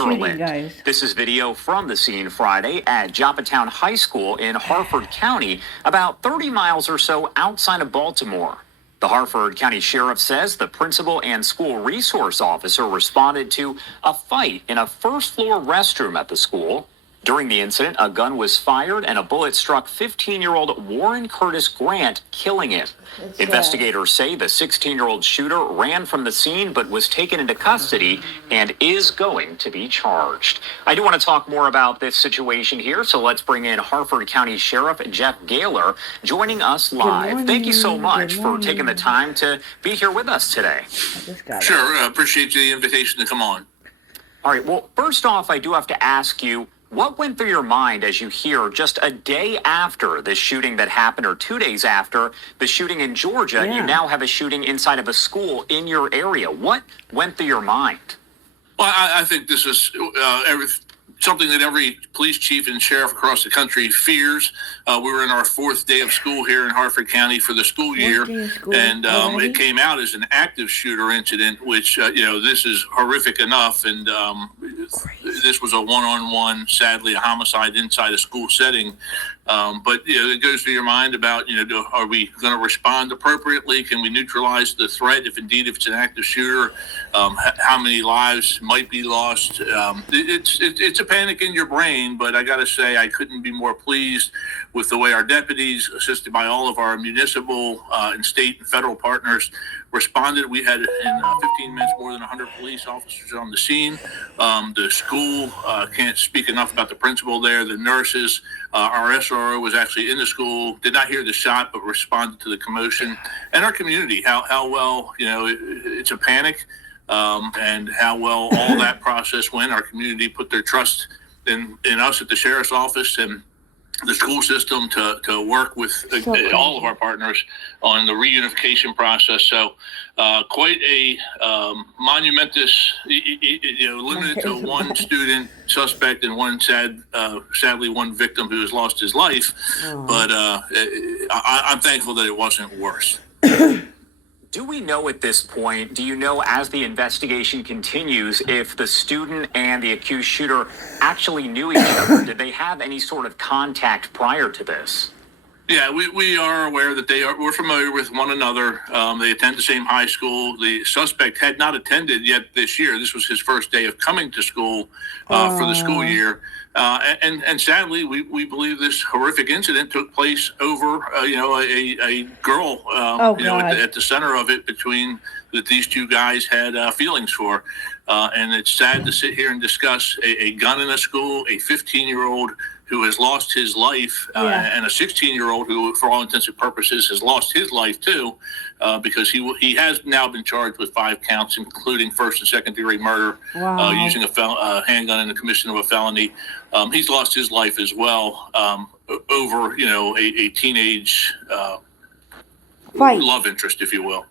shooting, guys. This is video from the scene Friday at Joppatowne High School in Harford County, about 30 miles or so outside of Baltimore. The Harford County Sheriff says the principal and school resource officer responded to a fight in a first-floor restroom at the school. During the incident, a gun was fired and a bullet struck 15-year-old Warren Curtis Grant, killing him. Investigators say the 16-year-old shooter ran from the scene but was taken into custody and is going to be charged. I do want to talk more about this situation here, so let's bring in Harford County Sheriff Jeff Gaylor joining us live. Thank you so much for taking the time to be here with us today. Sure, appreciate the invitation to come on. All right, well, first off, I do have to ask you, what went through your mind as you hear just a day after the shooting that happened, or 2 days after the shooting in Georgia, you now have a shooting inside of a school in your area? What went through your mind? Well, I think this is something that every police chief and sheriff across the country fears. We were in our fourth day of school here in Harford County for the school year, and it came out as an active shooter incident, which, this is horrific enough, and this was a one-on-one, sadly, a homicide inside a school setting. But it goes through your mind about, are we going to respond appropriately? Can we neutralize the threat if it's an active shooter? How many lives might be lost? It's a panic in your brain, but I got to say, I couldn't be more pleased with the way our deputies, assisted by all of our municipal and state and federal partners, responded. We had in 15 minutes more than 100 police officers on the scene. The school, can't speak enough about the principal there, the nurses. Our SRO was actually in the school, did not hear the shot, but responded to the commotion. And our community, how well, it's a panic, and how well all that process went. Our community put their trust in us at the sheriff's office and the school system to work with all of our partners on the reunification process. So quite a monumentous, limited to one student suspect and one sadly one victim who has lost his life. But I'm thankful that it wasn't worse. Do we know at this point, do you know as the investigation continues, if the student and the accused shooter actually knew each other? Did they have any sort of contact prior to this? Yeah, we are aware that we're familiar with one another. They attend the same high school. The suspect had not attended yet this year. This was his first day of coming to school for the school year. And sadly, we believe this horrific incident took place over, a girl, at the center of it, between that these two guys had feelings for. And it's sad to sit here and discuss a gun in a school, a 15-year-old who has lost his life, and a 16-year-old who, for all intents and purposes, has lost his life too, because he has now been charged with 5 counts, including first and second-degree murder, using a handgun in the commission of a felony. He's lost his life as well, over a teenage love interest, if you will.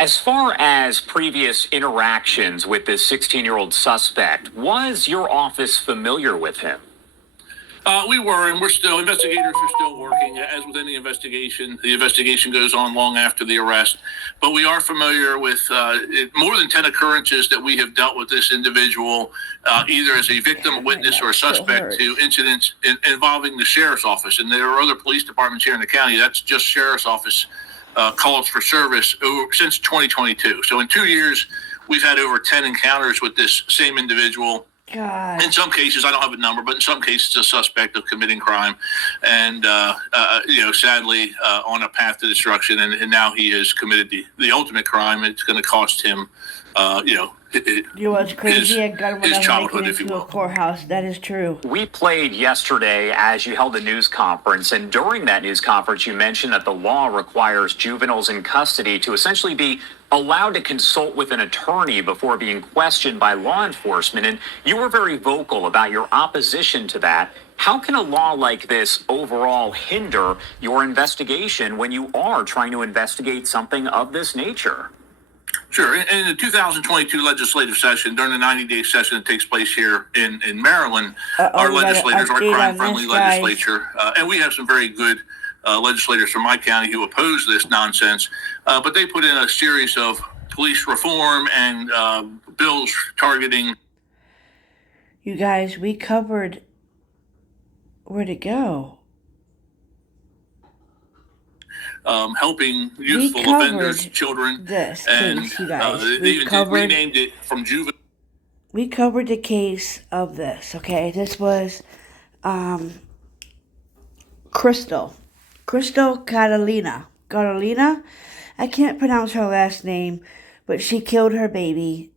As far as previous interactions with this 16-year-old suspect, was your office familiar with him? We were, and investigators are still working. As with any investigation, the investigation goes on long after the arrest. But we are familiar with more than 10 occurrences that we have dealt with this individual, either as a victim, a witness, or a suspect to incidents involving the sheriff's office. And there are other police departments here in the county. That's just sheriff's office calls for service since 2022. So in 2 years, we've had over 10 encounters with this same individual. God. In some cases, I don't have a number, but in some cases, a suspect of committing crime, and sadly, on a path to destruction. And now he has committed the ultimate crime. It's going to cost him, what's crazy? A gun his childhood, if you will. A courthouse. That is true. We played yesterday as you held a news conference, and during that news conference, you mentioned that the law requires juveniles in custody to essentially be allowed to consult with an attorney before being questioned by law enforcement, and you were very vocal about your opposition to that. How can a law like this overall hinder your investigation when you are trying to investigate something of this nature? Sure. In the 2022 legislative session, during the 90-day session that takes place here in Maryland, our legislators, our crime-friendly legislature, and we have some very good legislators from my county who oppose this nonsense, but they put in a series of police reform and bills targeting You guys, we covered. Where'd it go? Helping youthful offenders, children, this and case, you guys. they even renamed it from juvenile. We covered the case of this. Okay, this was Crystal Catalina. I can't pronounce her last name, but she killed her baby.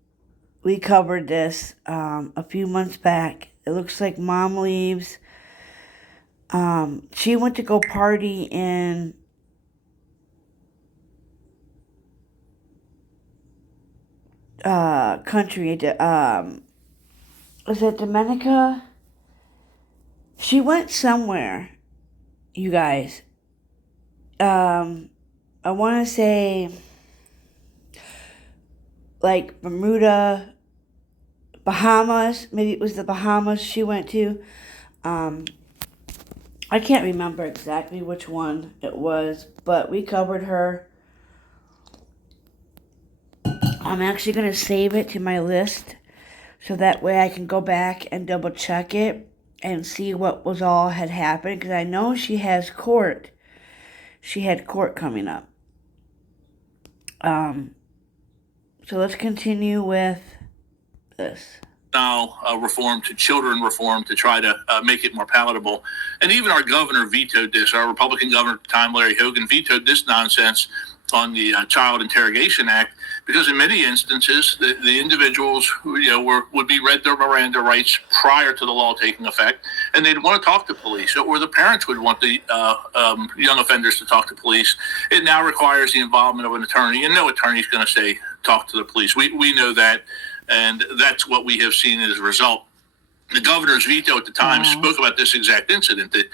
We covered this a few months back. It looks like mom leaves. She went to go party in country. Was it Dominica? She went somewhere, you guys. I want to say like Bermuda, Bahamas. Maybe it was the Bahamas she went to. I can't remember exactly which one it was, but we covered her. I'm actually going to save it to my list so that way I can go back and double check it and see what was all had happened, because I know she has court. She had court coming up. So let's continue with this. Now reform to children reform to try to make it more palatable. And even our governor vetoed this. Our Republican governor at the time, Larry Hogan, vetoed this nonsense on the Child Interrogation Act, because in many instances the individuals would be read their Miranda rights prior to the law taking effect, and they'd want to talk to police, or the parents would want the young offenders to talk to police. It now requires the involvement of an attorney, and no attorney's going to say talk to the police. We know that, and that's what we have seen as a result. The governor's veto at the time spoke about this exact incident, that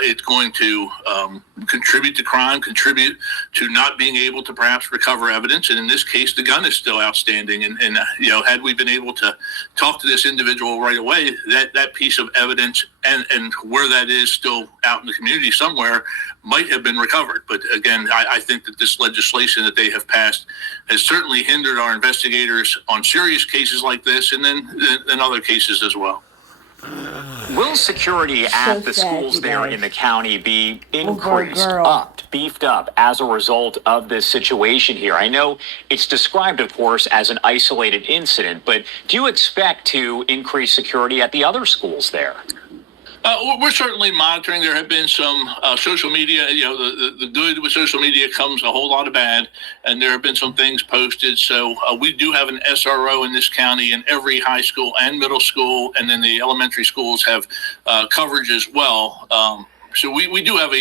it's going to contribute to crime, contribute to not being able to perhaps recover evidence. And in this case, the gun is still outstanding. And had we been able to talk to this individual right away, that piece of evidence and where that is still out in the community somewhere might have been recovered. But again, I think that this legislation that they have passed has certainly hindered our investigators on serious cases like this, and then in other cases as well. Will security at the schools there in the county be beefed up as a result of this situation here? I know it's described, of course, as an isolated incident, but do you expect to increase security at the other schools there? We're certainly monitoring. There have been some social media, the good with social media comes a whole lot of bad, and there have been some things posted. So we do have an SRO in this county, and every high school and middle school, and then the elementary schools have coverage as well. So we do have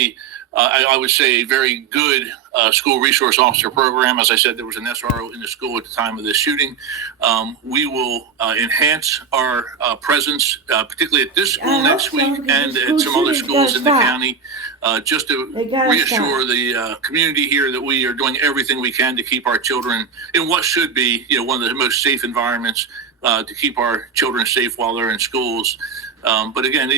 I would say, a very good school resource officer program. As I said, there was an SRO in the school at the time of this shooting. We will enhance our presence, particularly at this school next week and at some other schools in the county, just to reassure the community here that we are doing everything we can to keep our children in what should be, one of the most safe environments, to keep our children safe while they're in schools. But again,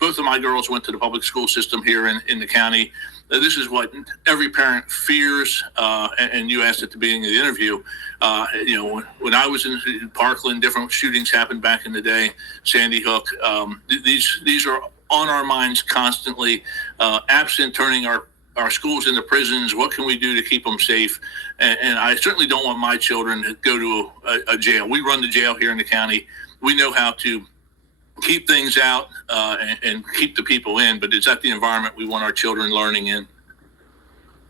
both of my girls went to the public school system here in the county. This is what every parent fears. And you asked at the beginning of the interview, when I was in Parkland, different shootings happened back in the day, Sandy Hook. These are on our minds constantly, absent turning our schools into prisons. What can we do to keep them safe? And I certainly don't want my children to go to a jail. We run the jail here in the county. We know how to keep things out and keep the people in, but it's not the environment we want our children learning in.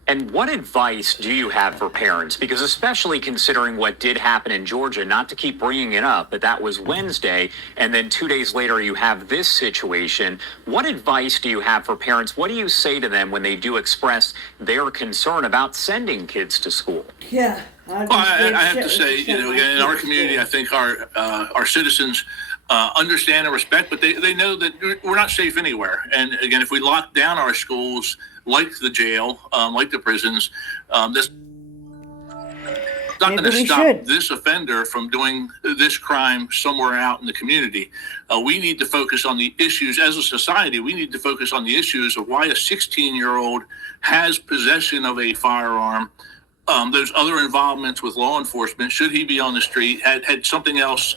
And what advice do you have for parents? Because especially considering what did happen in Georgia, not to keep bringing it up, but that was Wednesday, and then 2 days later you have this situation. What advice do you have for parents? What do you say to them when they do express their concern about sending kids to school? Yeah. Well, I have to say, again, in our community, I think our citizens understand and respect, but they know that we're not safe anywhere. And again, if we lock down our schools, like the jail, like the prisons, that's not going to stop this offender from doing this crime somewhere out in the community. We need to focus on the issues as a society. We need to focus on the issues of why a 16-year-old has possession of a firearm. Those other involvements with law enforcement, should he be on the street, had something else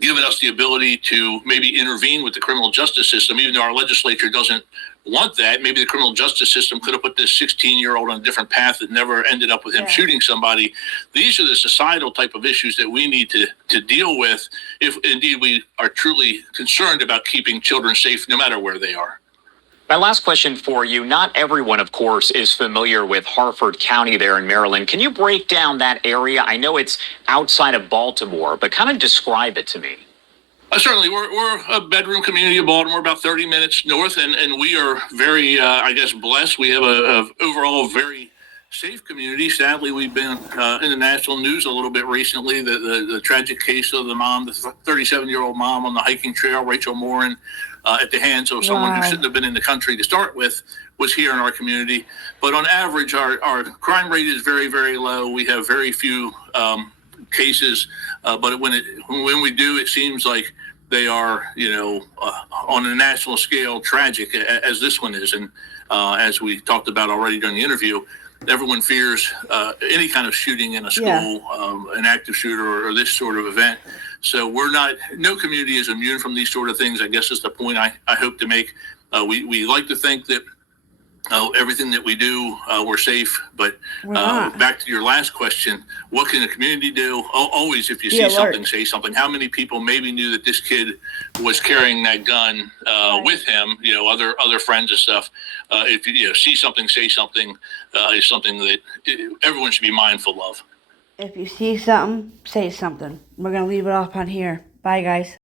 given us the ability to maybe intervene with the criminal justice system, even though our legislature doesn't want that. Maybe the criminal justice system could have put this 16-year-old on a different path that never ended up with him shooting somebody. These are the societal type of issues that we need to deal with if indeed we are truly concerned about keeping children safe no matter where they are. My last question for you. Not everyone, of course, is familiar with Harford County there in Maryland. Can you break down that area? I know it's outside of Baltimore, but kind of describe it to me. Certainly, we're a bedroom community of Baltimore, about 30 minutes north, and we are very, I guess, blessed. We have a overall very safe community. Sadly, we've been in the national news a little bit recently. The tragic case of the mom, the 37-year-old mom on the hiking trail, Rachel Morin, at the hands of someone who shouldn't have been in the country to start with, was here in our community. But on average, our crime rate is very, very low. We have very few cases, but when we do, it seems like they are, on a national scale, tragic as this one is. And as we talked about already during the interview, everyone fears any kind of shooting in a school, an active shooter or this sort of event. So no community is immune from these sort of things, I guess is the point I hope to make. We like to think that everything that we do, we're safe. But back to your last question, what can the community do? Always, if you see something, say something. How many people maybe knew that this kid was carrying that gun with him? Other friends and stuff. If you see something, say something is something that everyone should be mindful of. If you see something, say something. We're going to leave it off on here. Bye, guys.